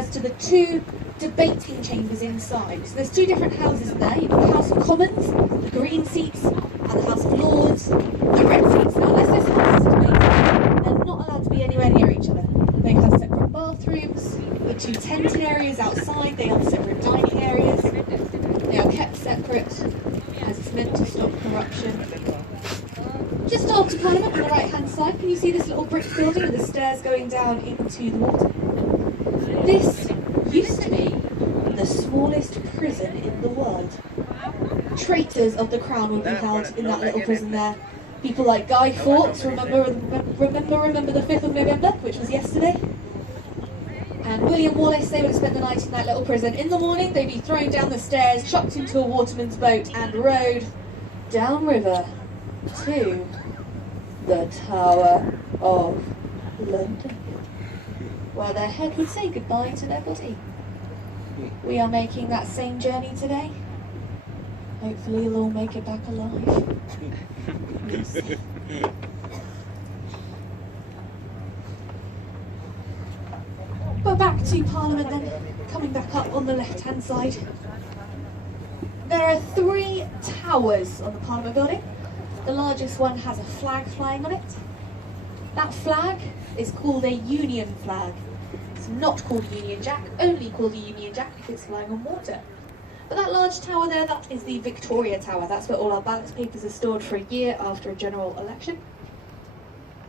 as to the two debating chambers inside. So there's two different houses there. You've got the House of Commons, the green seats, and the House of Lords, the red seats. Now, unless this house is debating, they're not allowed to be anywhere near each other. They have separate bathrooms, the two tented areas outside, they have separate dining areas. They are kept separate, as it's meant to stop corruption. Just after Parliament, on the right-hand side, can you see this little brick building with the stairs going down into the water? This used to be the smallest prison in the world. Traitors of the Crown would be held in that little prison there. People like Guy Fawkes, remember the 5th of November, which was yesterday? And William Wallace, they would have spent the night in that little prison. In the morning, they'd be thrown down the stairs, chucked into a waterman's boat, and rowed downriver to the Tower of London, where their head would say goodbye to their body. We are making that same journey today. Hopefully you'll all make it back alive. But back to Parliament then, coming back up on the left-hand side. There are 3 towers on the Parliament building. The largest one has a flag flying on it. That flag is called a Union flag. It's not called a Union Jack, only called a Union Jack if it's flying on water. But that large tower there, that is the Victoria Tower. That's where all our ballot papers are stored for a year after a general election.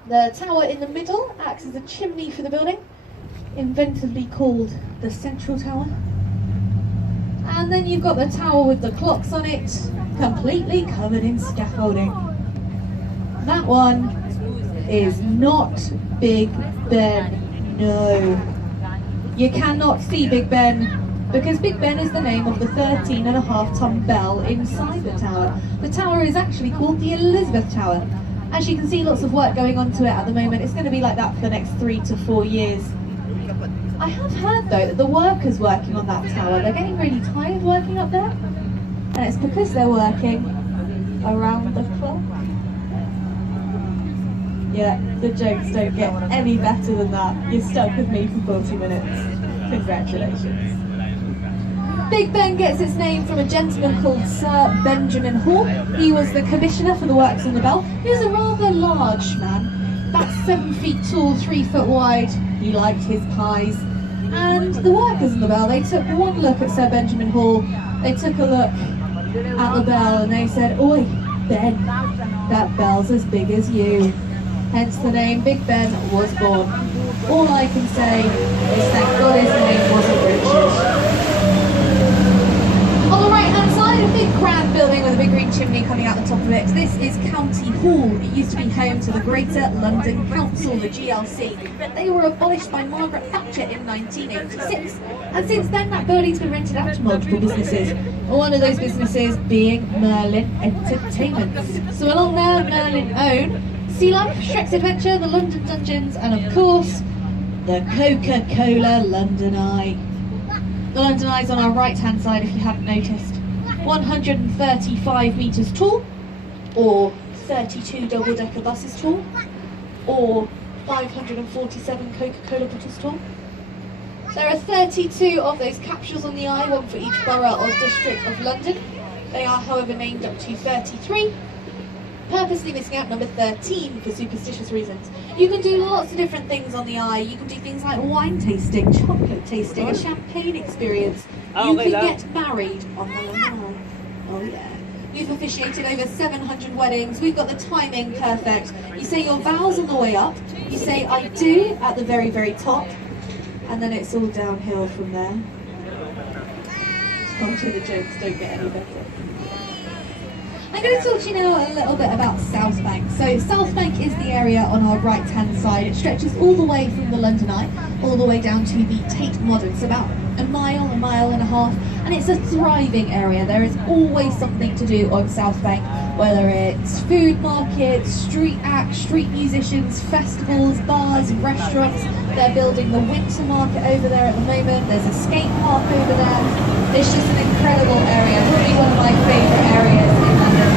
The tower in the middle acts as a chimney for the building, inventively called the Central Tower. And then you've got the tower with the clocks on it, completely covered in scaffolding. That one is not Big Ben, no. You cannot see Big Ben, because Big Ben is the name of the 13.5-ton bell inside the tower. The tower is actually called the Elizabeth Tower. As you can see, lots of work going on to it at the moment. It's going to be like that for the next 3 to 4 years. I have heard though that the workers working on that tower, they're getting really tired working up there. And it's because they're working around the clock. Yeah, the jokes don't get any better than that. You're stuck with me for 40 minutes. Congratulations. Big Ben gets its name from a gentleman called Sir Benjamin Hall. He was the commissioner for the works on the bell. He was a rather large man, about 7 feet tall, 3 foot wide. He liked his pies. And the workers on the bell, they took one look at Sir Benjamin Hall. They took a look at the bell and they said, "Oi, Ben, that bell's as big as you." Hence the name Big Ben was born. All I can say is thank God his name wasn't Richard. On the right-hand side, a big grand building with a big green chimney coming out the top of it. This is County Hall. It used to be home to the Greater London Council, the GLC. They were abolished by Margaret Thatcher in 1986. And since then, that building's been rented out to multiple businesses. One of those businesses being Merlin Entertainments. So along there, Merlin own Sea Life, Shrek's Adventure, the London Dungeons, and of course, the Coca-Cola London Eye. The London Eye's on our right-hand side, if you haven't noticed. 135 metres tall, or 32 double-decker buses tall, or 547 Coca-Cola bottles tall. There are 32 of those capsules on the eye, one for each borough or district of London. They are, however, named up to 33. Purposely missing out number 13 for superstitious reasons. You can do lots of different things on the eye. You can do things like wine tasting, chocolate tasting, a champagne experience. You can get married on the London Eye. Oh yeah. We've officiated over 700 weddings. We've got the timing perfect. You say your vows on the way up. You say I do at the very, very top. And then it's all downhill from there. I'm sure the jokes don't get any better. I'm going to talk to you now a little bit about South Bank. So South Bank is the area on our right-hand side. It stretches all the way from the London Eye, all the way down to the Tate Modern. It's about a mile and a half, and it's a thriving area. There is always something to do on South Bank, whether it's food markets, street acts, street musicians, festivals, bars, restaurants. They're building the winter market over there at the moment. There's a skate park over there. It's just an incredible area, probably one of my favourite areas in London.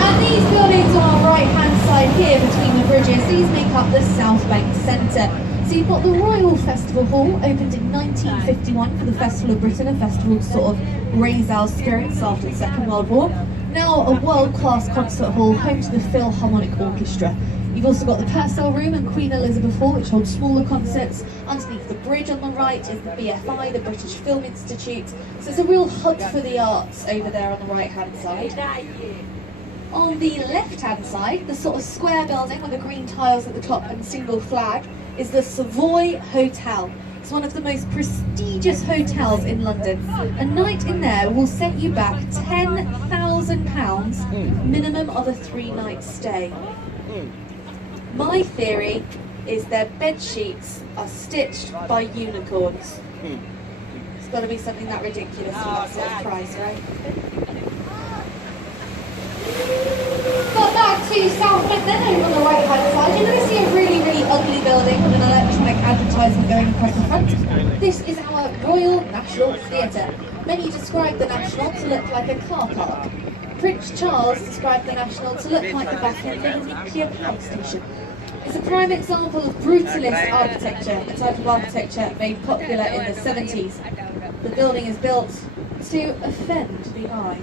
And these buildings on our right-hand side here between the bridges, these make up the South Bank Centre. So you've got the Royal Festival Hall, opened in 1951 for the Festival of Britain, a festival to sort of raise our spirits after the Second World War. Now a world-class concert hall, home to the Philharmonic Orchestra. You've also got the Purcell Room and Queen Elizabeth Hall, which holds smaller concerts. Underneath the bridge on the right is the BFI, the British Film Institute. So it's a real hub for the arts over there on the right-hand side. On the left-hand side, the sort of square building with the green tiles at the top and single flag, is the Savoy Hotel. It's one of the most prestigious hotels in London. A night in there will set you back £10,000, minimum of a 3-night stay. My theory is their bed sheets are stitched by unicorns. It's got to be something that ridiculous for that sort of price, right? Got back to South London over on the right hand side. You're going to see a really, really ugly building with an electronic advertisement going across the front. This is our Royal National Theatre. Many describe the National to look like a car park. Prince Charles described the National to look like the back end of a nuclear power station. It's a prime example of brutalist architecture, a type of architecture made popular in the 70s. The building is built to offend the eye.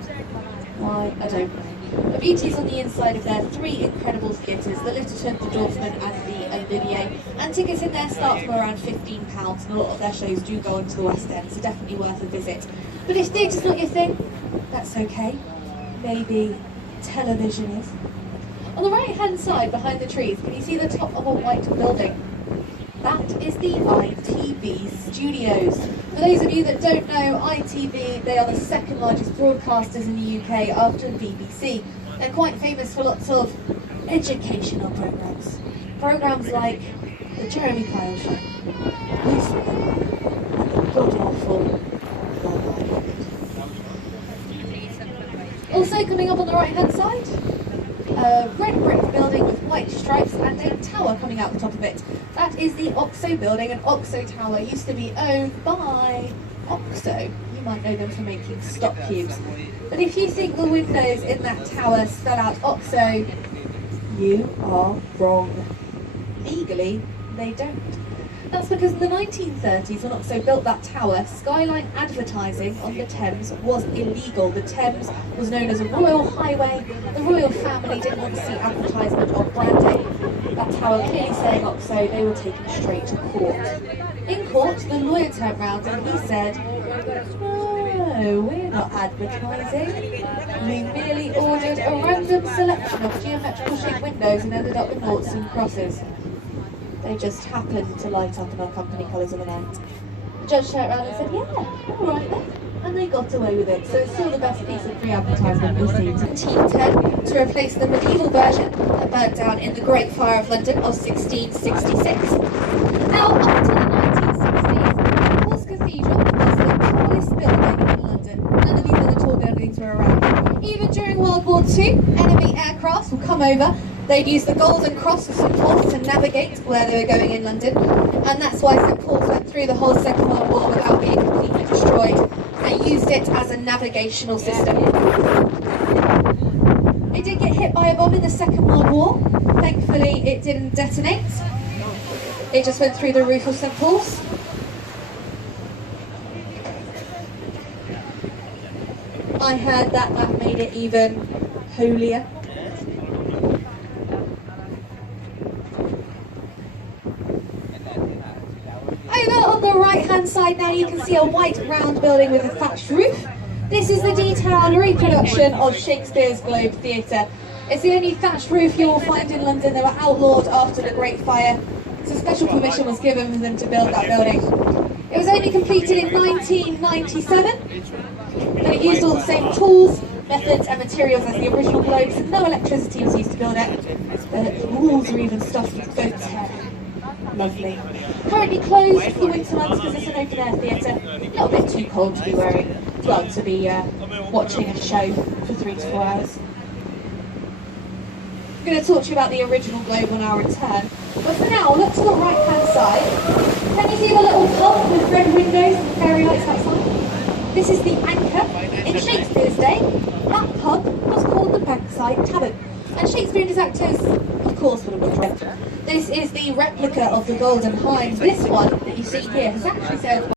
Why? I don't know. The beauties on the inside of their 3 incredible theatres, the Lyttelton, the Dorfman and the Olivier. And tickets in there start from around £15, and a lot of their shows do go into the West End, so definitely worth a visit. But if theatre's not your thing, that's okay. Maybe television is. On the right hand side behind the trees, can you see the top of a white building? That is the ITV Studios. For those of you that don't know, ITV, they are the 2nd largest broadcasters in the UK after the BBC. They're quite famous for lots of educational programmes. Programmes like The Jeremy Kyle Show, Lucifer, and the god-awful Also coming up on the right hand side, a red brick building with white stripes and a tower coming out the top of it. That is the Oxo Building, and Oxo Tower used to be owned by Oxo. You might know them for making stock cubes. But if you think the windows in that tower spell out Oxo, you are wrong. Legally, they don't. That's because in the 1930s, when Oxo built that tower, skyline advertising on the Thames was illegal. The Thames was known as a royal highway. The royal family didn't want to see advertisement or branding. That tower clearly saying Oxo, they were taken straight to court. In court, the lawyer turned round and he said, "No, we're not advertising. We merely ordered a random selection of geometrical shaped windows and ended up with noughts and crosses. They just happened to light up in our company colours of the night." The judge turned around and said, "Yeah, all right then." And they got away with it. So it's still the best piece of free advertisement we've seen. 1710 to replace the medieval version that burnt down in the Great Fire of London of 1666. Now, up until the 1960s, Paul's Cathedral was the tallest building in London. None of these other tall buildings were around. Even during World War II, enemy aircraft will come over. They'd use the Golden Cross of St Paul's to navigate where they were going in London, and that's why St Paul's went through the whole Second World War without being completely destroyed. They used it as a navigational system. It did get hit by a bomb in the Second World War. Thankfully, it didn't detonate. It just went through the roof of St Paul's. I heard that made it even holier. Over on the right hand side now you can see a white round building with a thatched roof. This is the detailed reproduction of Shakespeare's Globe Theatre. It's the only thatched roof you will find in London. They were outlawed after the Great Fire, so special permission was given for them to build that building. It was only completed in 1997, but it used all the same tools, methods and materials as the original Globe, so no electricity was used to build it. The walls are even stuffed with goat's hair. Lovely. Currently closed for the winter months because it's an open air theatre. A little bit too cold to be wearing, well, to be watching a show for 3 to 4 hours. I'm going to talk to you about the original Globe on our return. But for now, look to the right hand side. Can you see the little pub with red windows and fairy lights outside? This is the Anchor. In Shakespeare's day, that pub was called the Bankside Tavern. And Shakespeare and his actors, of course would have been. This is the replica of the Golden Hind. This one that you see here has actually served